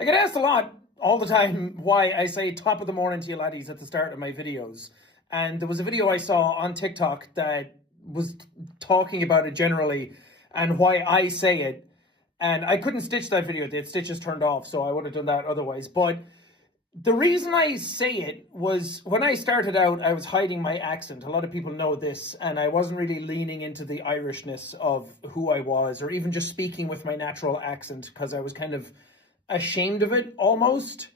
I get asked a lot all the time why I say top of the morning to you laddies at the start of my videos. And there was a video I saw on TikTok that was talking about it generally and why I say it. And I couldn't stitch that video. The stitches turned off, so I would have done that otherwise. But the reason I say it was when I started out, I was hiding my accent. A lot of people know this, and I wasn't really leaning into the Irishness of who I was, or even just speaking with my natural accent, because I was kind of ashamed of it almost.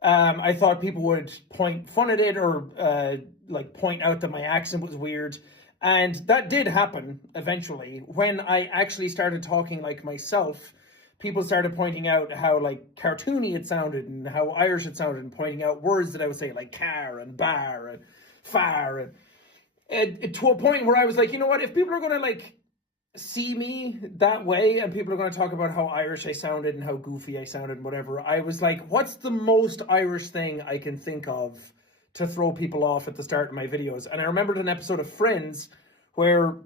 I thought people would point fun at it or point out that my accent was weird. And that did happen eventually. When I actually started talking like myself, people started pointing out how like cartoony it sounded and how Irish it sounded, and pointing out words that I would say like car and bar and far, and to a point where I was like, you know what, if people are going to like see me that way and people are going to talk about how Irish I sounded and how goofy I sounded and whatever, I was like, what's the most Irish thing I can think of to throw people off at the start of my videos? And I remembered an episode of Friends where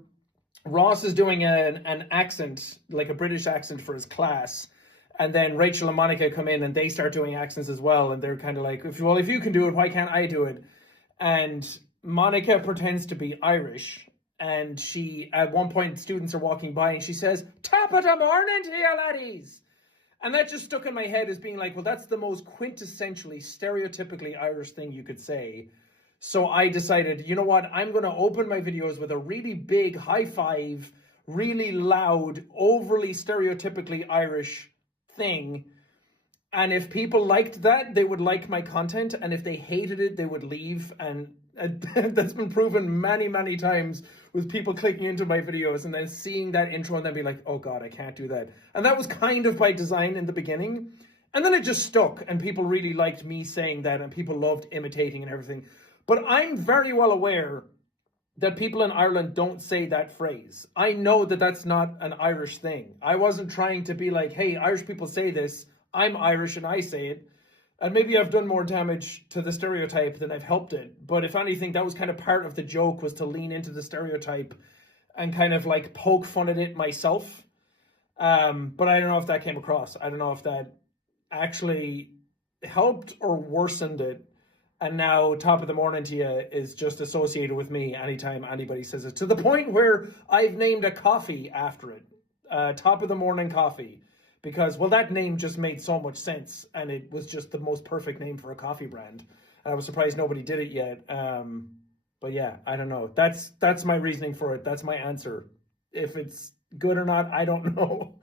Ross is doing an accent, like a British accent for his class, and then Rachel and Monica come in and they start doing accents as well, and they're kind of like, if you can do it, why can't I do it? And Monica pretends to be Irish, and she, at one point, students are walking by and she says, top of the morning to you laddies. And that just stuck in my head as being like, well, that's the most quintessentially, stereotypically Irish thing you could say. So I decided, you know what, I'm going to open my videos with a really big high five, really loud, overly stereotypically Irish thing. And if people liked that, they would like my content. And if they hated it, they would leave. And that's been proven many, many times with people clicking into my videos and then seeing that intro and then be like, oh God, I can't do that. And that was kind of by design in the beginning. And then it just stuck and people really liked me saying that and people loved imitating and everything. But I'm very well aware that people in Ireland don't say that phrase. I know that that's not an Irish thing. I wasn't trying to be like, hey, Irish people say this, I'm Irish and I say it. And maybe I've done more damage to the stereotype than I've helped it. But if anything, that was kind of part of the joke, was to lean into the stereotype and kind of like poke fun at it myself. But I don't know if that came across. I don't know if that actually helped or worsened it. And now top of the morning to you is just associated with me anytime anybody says it, to the point where I've named a coffee after it. Top of the morning coffee. Because, well, that name just made so much sense, and it was just the most perfect name for a coffee brand. I was surprised nobody did it yet. But yeah, I don't know. That's my reasoning for it. That's my answer. If it's good or not, I don't know.